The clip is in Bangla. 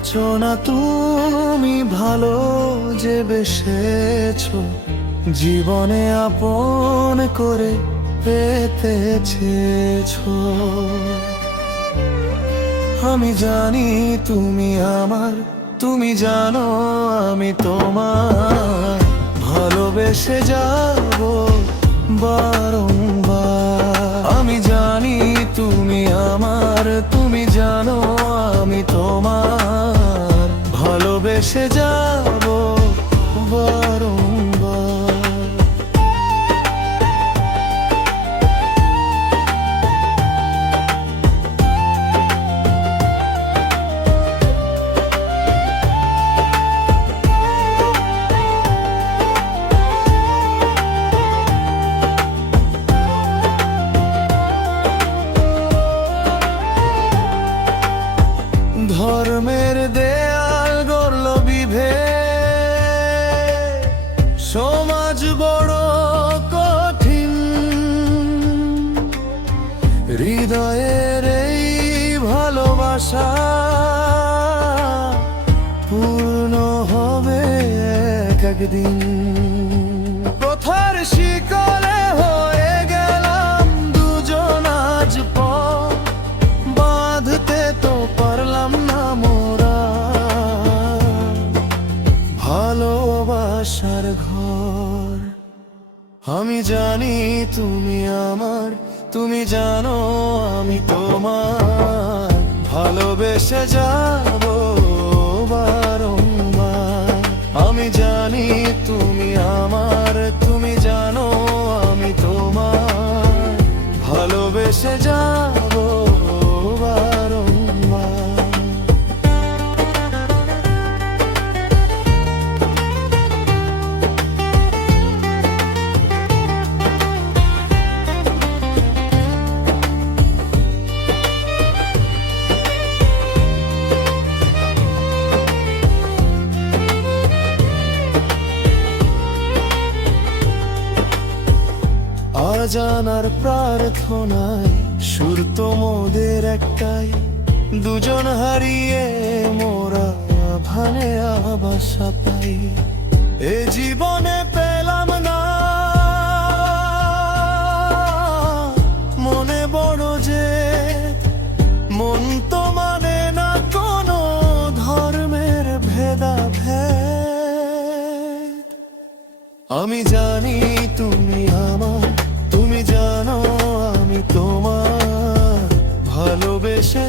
করছো না তুমি ভালো যে বেসেছো, জীবনে আপন করে পেতে চেয়েছো। আমি জানি তুমি আমার, তুমি জানো আমি তোমার, ভালোবেসে যাবো বারংবার। আমি জানি তুমি আমার, তুমি জানো আমি তোমার, ভালোবেসে যাবো বারংবার। ধর্মের দেয়াল গড়ল বিভেদ, সমাজ বড় কঠিন, হৃদয়ের এই ভালোবাসা পূর্ণ হবে এক একদিন। প্রথার শিকলে হয়ে গেলাম দুজন আজ পথ, বাঁধতে তো পারলাম না মোরা ভালোবাসার ঘর। আমি জানি তুমি আমার, তুমি জানো আমি তোমার, ভালোবেসে যাবো বারংবার। আমি জানি তুমি আমার, তুমি জানো আমি তোমার, ভালোবেসে যাবো বারংবার। অজানার প্রার্থনায় সুর তো মোদের একটাই, দুজন হারিয়ে মোরা ভানে আবাসা পাই। এ জীবনে পেলাম না মনে বড় যে, মন তো মানে না কোনো ধর্মের ভেদাভেদ। আমি জানি তুমি আমার, তুমি জানো আমি তোমার, ভালোবেসে